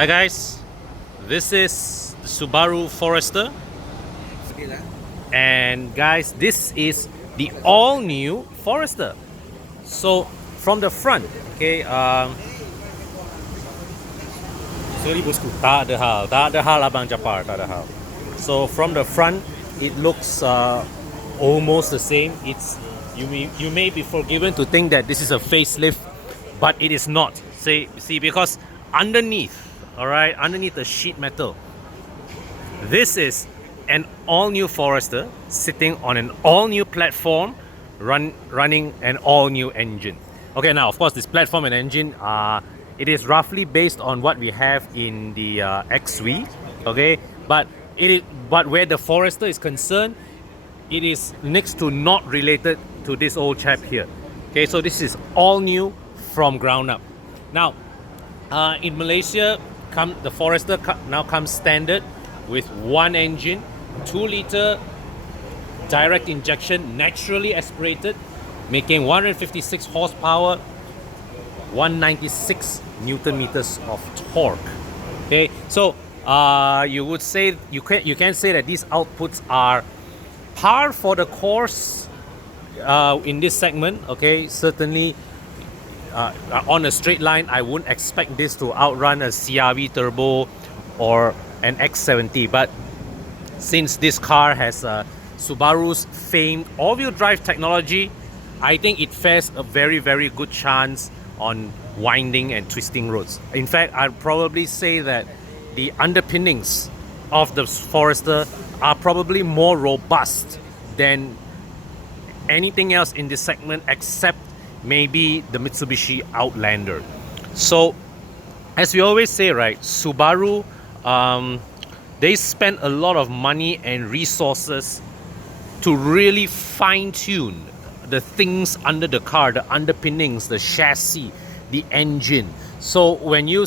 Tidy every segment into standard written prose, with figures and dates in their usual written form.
Hi guys, this is the Subaru Forester, and guys, this is the all-new Forester. So from the front, okay, sorry bosku, tak ada hal abang Japar, tak ada hal. So from the front, it looks almost the same. You may be forgiven to think that this is a facelift, but it is not. See, because underneath the sheet metal, this is an all-new Forester sitting on an all-new platform, running an all-new engine. Okay, now of course this platform and engine, it is roughly based on what we have in the XV. Okay, but where the Forester is concerned, it is next to not related to this old chap here. Okay, so this is all new from ground up. Now, in Malaysia, the Forester now comes standard with one engine, 2-liter direct injection, naturally aspirated, making 156 horsepower, 196 Newton meters of torque. Okay, so you can say that these outputs are par for the course in this segment. Okay, certainly. On a straight line, I wouldn't expect this to outrun a CR-V turbo or an X70, but since this car has Subaru's famed all-wheel drive technology, I think it fares a very, very good chance on winding and twisting roads. In fact, I'd probably say that the underpinnings of the Forester are probably more robust than anything else in this segment except maybe the Mitsubishi Outlander. So, as we always say, right, Subaru, they spend a lot of money and resources to really fine-tune the things under the car, the underpinnings, the chassis, the engine. So when you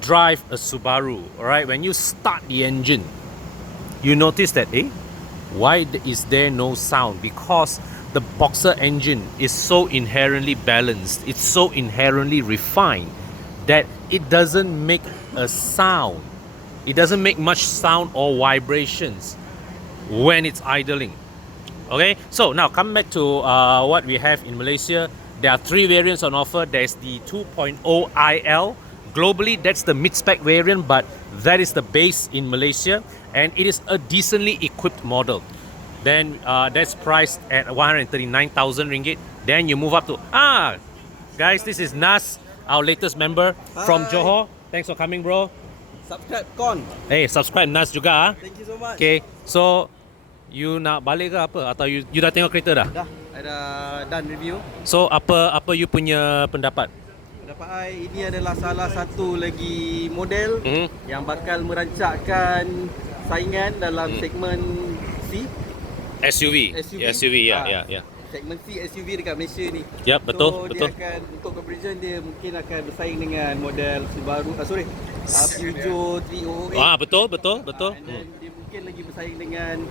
drive a Subaru, all right, when you start the engine, you notice that why is there no sound? Because the Boxer engine is so inherently balanced, it's so inherently refined that it doesn't make a sound. It doesn't make much sound or vibrations when it's idling. Okay, so now come back to what we have in Malaysia. There are 3 variants on offer. There's the 2.0 IL. Globally, that's the mid-spec variant, but that is the base in Malaysia, and it is a decently equipped model. Then that's priced at 139,000 ringgit. Then you move up to guys, this is Nas, our latest member. Hi. From Johor. Thanks for coming, bro. Subscribe Con. Hey, subscribe Nas juga. Thank you so much. Okay, so you nak balik ke apa? Atau you dah tengok kereta dah? Dah, ada done review. So apa you punya pendapat? Pendapat I, ini adalah salah satu lagi model yang bakal merancakkan saingan dalam segmen C. SUV, ya. Segmen C SUV dekat Malaysia ni. Ya, betul. Dia akan, untuk comparison dia mungkin akan bersaing dengan model Subaru, Peugeot 308. Betul. And then dia mungkin lagi bersaing dengan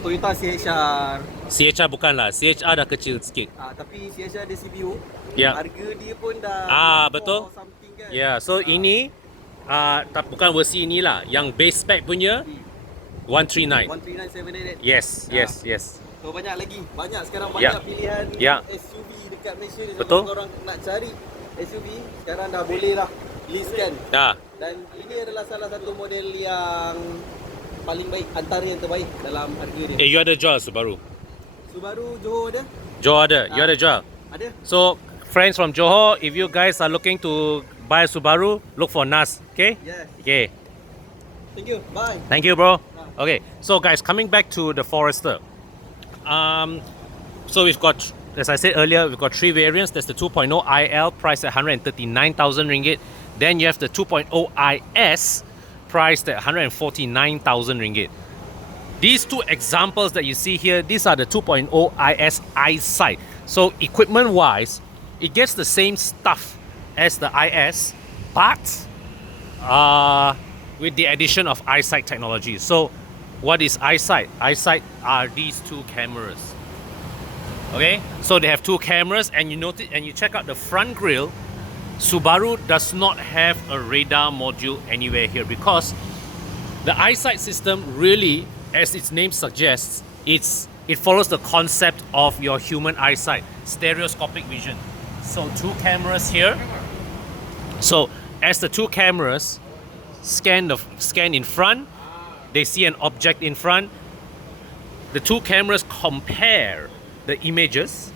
Toyota CHR. CHR bukanlah, CHR dah kecil sikit. Tapi CHR ada CBO. Ya. Harga dia pun dah betul. Something kan. Ya, so ini bukan versi inilah, yang base spec punya 139. 139,788. Yes. So banyak sekarang pilihan SUV dekat Malaysia ni. Betul. Kalau orang nak cari SUV sekarang dah boleh lah listkan. Dan ini adalah salah satu model yang paling baik, antara yang terbaik dalam harga dia. You ada jual Subaru Johor ada? Johor ada, you ada jual? Ada. So friends from Johor, if you guys are looking to buy a Subaru, look for Nas, okay? Yes. Okay. Thank you. Bye. Thank you, bro. Okay, so guys, coming back to the Forester. So we've got, as I said earlier, we've got 3 variants. There's the 2.0 IL, priced at 139,000 ringgit. Then you have the 2.0 IS, priced at 149,000 ringgit. These 2 examples that you see here, these are the 2.0 IS Eyesight. So equipment-wise, it gets the same stuff as the IS, but with the addition of Eyesight technology. So what is Eyesight? Eyesight are these 2 cameras. Okay, so they have two cameras, and you notice, and you check out the front grille. Subaru does not have a radar module anywhere here because the eyesight system really, as its name suggests, it follows the concept of your human eyesight, stereoscopic vision. So two cameras here. So as the two cameras scan in front, they see an object in front. The two cameras compare the images,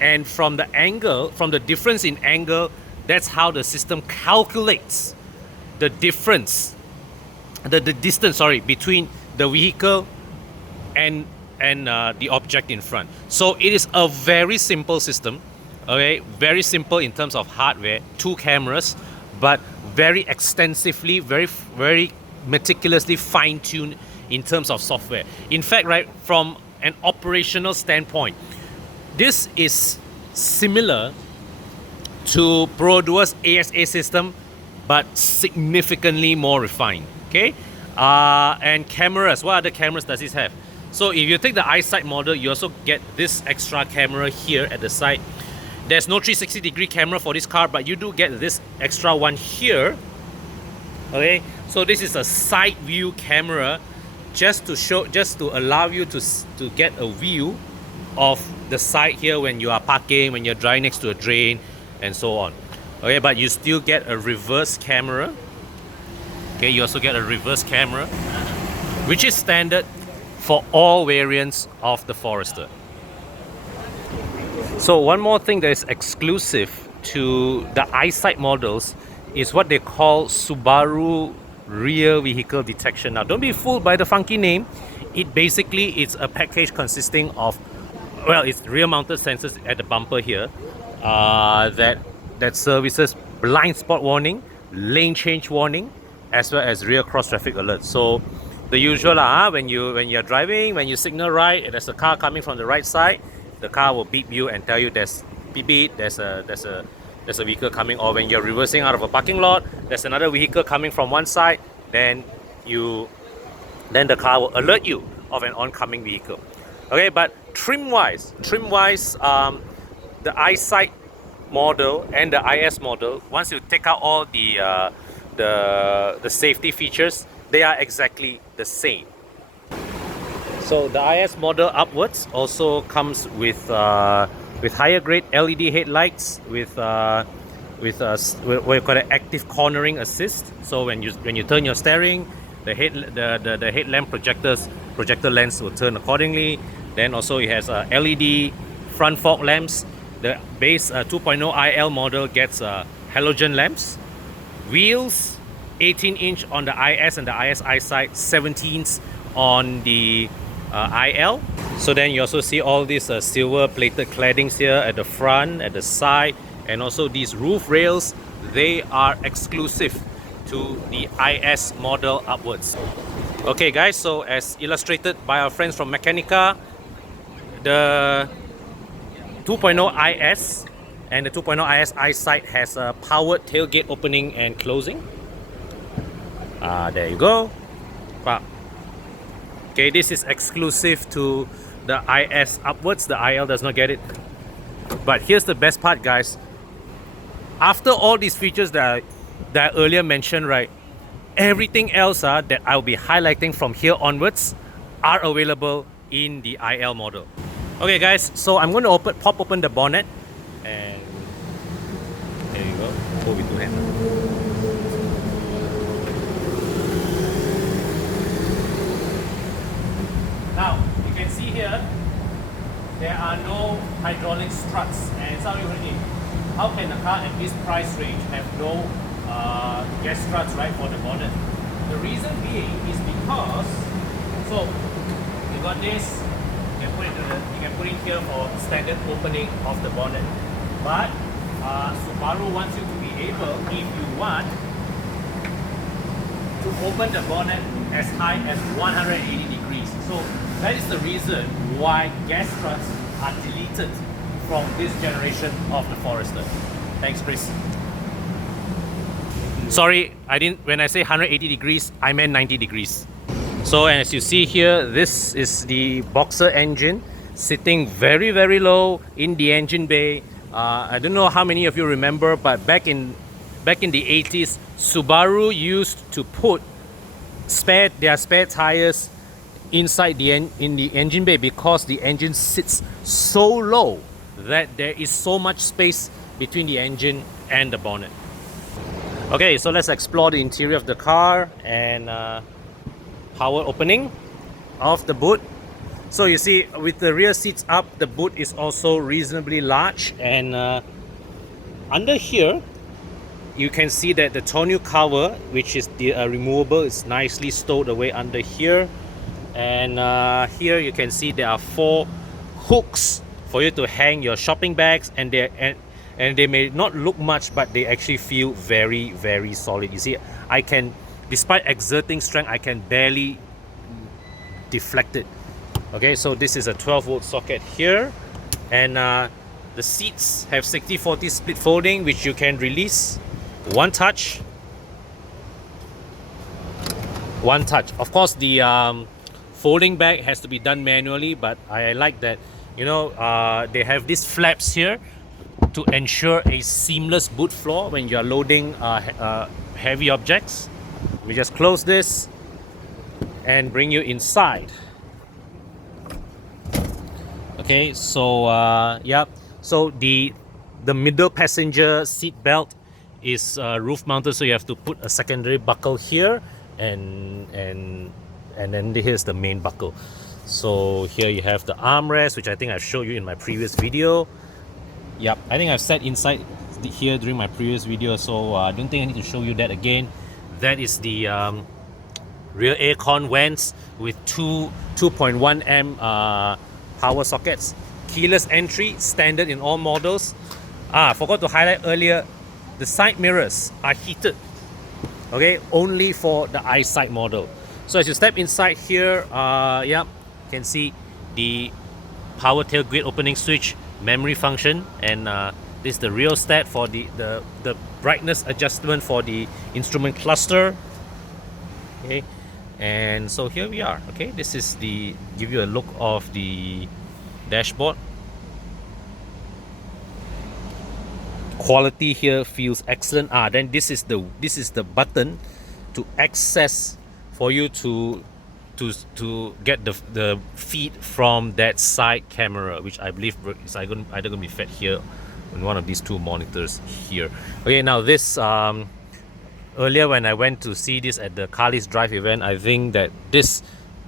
and from the angle, from the difference in angle, that's how the system calculates the difference, the distance, sorry, between the vehicle and the object in front. So it is a very simple system, okay, very simple in terms of hardware, two cameras, but very extensively, very meticulously fine-tuned in terms of software. In fact, right, from an operational standpoint, this is similar to Produa's ASA system, but significantly more refined. Okay, and cameras. What other cameras does this have? So if you take the Eyesight model, you also get this extra camera here at the side. There's no 360-degree camera for this car, but you do get this extra one here. Okay, so this is a side view camera, just to allow you to get a view of the side here when you are parking, when you're driving next to a drain, and so on. Okay, but you still get a reverse camera. Okay, you also get a reverse camera, which is standard for all variants of the Forester. So one more thing that is exclusive to the Eyesight models is what they call Subaru rear vehicle detection. Now, don't be fooled by the funky name. It basically is a package consisting of, well, it's rear mounted sensors at the bumper here that services blind spot warning, lane change warning, as well as rear cross traffic alert. So the usual when you're driving, when you signal right, there's a car coming from the right side, the car will beep you and tell you there's beep, there's a vehicle coming. Or when you're reversing out of a parking lot, there's another vehicle coming from one side, then the car will alert you of an oncoming vehicle. Okay, but trim wise, the Eyesight model and the IS model, once you take out all the safety features, they are exactly the same. So the IS model upwards also comes with higher grade LED headlights with what you call an active cornering assist. So when you turn your steering, the headlamp projector lens will turn accordingly. Then also it has LED front fog lamps. The base 2.0 IL model gets halogen lamps. Wheels 18-inch on the IS and the IS Eyesight, 17s on the IL. So then you also see all these silver plated claddings here at the front, at the side, and also these roof rails. They are exclusive to the IS model upwards. Okay guys, so as illustrated by our friends from Mechanica, the 2.0 IS and the 2.0 IS Eyesight has a powered tailgate opening and closing. There you go. Wow. Okay, this is exclusive to the IS upwards. The IL does not get it. But here's the best part, guys. After all these features that I earlier mentioned, right, everything else that I'll be highlighting from here onwards are available in the IL model. Okay guys, so I'm going to pop open the bonnet, and there you go. Hold with two hands. Now, you can see here, there are no hydraulic struts, and some of you already, how can a car at this price range have no gas struts, right, for the bonnet? The reason being is because, so you got this, you can put it here for standard opening of the bonnet, but Subaru wants you to be able, if you want, to open the bonnet as high as 180 degrees. So that is the reason why gas struts are deleted from this generation of the Forester. Thanks, Chris. Sorry, when I say 180 degrees, I meant 90 degrees. So as you see here, this is the Boxer engine. sitting very low in the engine bay. I don't know how many of you remember, but back in the 80s, Subaru used to put their spare tires inside in the engine bay because the engine sits so low that there is so much space between the engine and the bonnet. Okay, so let's explore the interior of the car and power opening of the boot. So you see, with the rear seats up, the boot is also reasonably large, and under here you can see that the tonneau cover, which is the removable, is nicely stowed away under here. And here you can see there are 4 hooks for you to hang your shopping bags, and they may not look much, but they actually feel very solid. You see, despite exerting strength, I can barely deflect it. Okay, so this is a 12-volt socket here, and the seats have 60/40 split folding, which you can release one touch. Of course, the folding back has to be done manually, but I like that, you know, they have these flaps here to ensure a seamless boot floor when you are loading heavy objects. We just close this and bring you inside. Okay, so yeah, so the middle passenger seat belt is roof mounted, so you have to put a secondary buckle here, and then here's the main buckle. So here you have the armrest, which I think I've showed you in my previous video. Yep, I think I've sat inside here during my previous video, so I don't think I need to show you that again. That is the rear aircon vents with 2.1 amp power sockets. Keyless entry, standard in all models. I forgot to highlight earlier, the side mirrors are heated. Okay, only for the Eyesight model. So as you step inside here, yeah, you can see the power tailgate opening switch, memory function, and this is the rheostat for the brightness adjustment for the instrument cluster. Okay, and so here we are. Okay, this is give you a look of the dashboard. Quality here feels excellent. Then this is the button to access for you to get the feed from that side camera, which I believe is either going to be fed here in one of these 2 monitors here. Okay, now this earlier when I went to see this at the Carly's Drive event, I think that this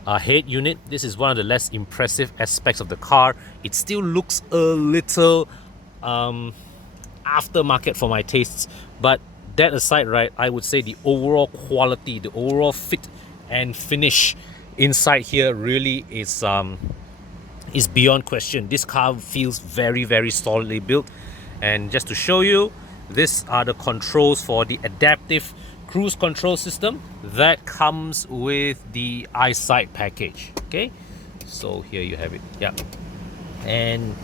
head unit, this is one of the less impressive aspects of the car. It still looks a little aftermarket for my tastes, but that aside, right, I would say the overall quality, the overall fit and finish inside here really is beyond question. This car feels very solidly built. And just to show you, these are the controls for the adaptive cruise control system that comes with the Eyesight package. Okay, so here you have it. Yeah, and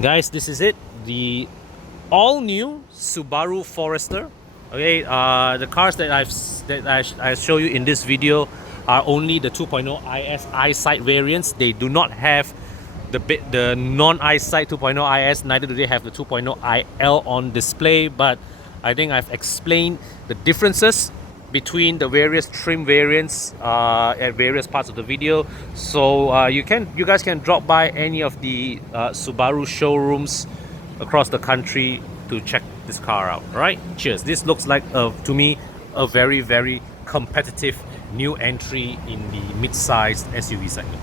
guys, this is it, the all new Subaru Forester. Okay, the cars that I show you in this video are only the 2.0 IS Eyesight variants. They do not have the non-Eyesight 2.0 IS, neither do they have the 2.0 IL on display, but I think I've explained the differences between the various trim variants at various parts of the video. So you guys can drop by any of the Subaru showrooms across the country to check this car out. Alright, cheers. This looks like to me a very competitive new entry in the mid-sized SUV segment.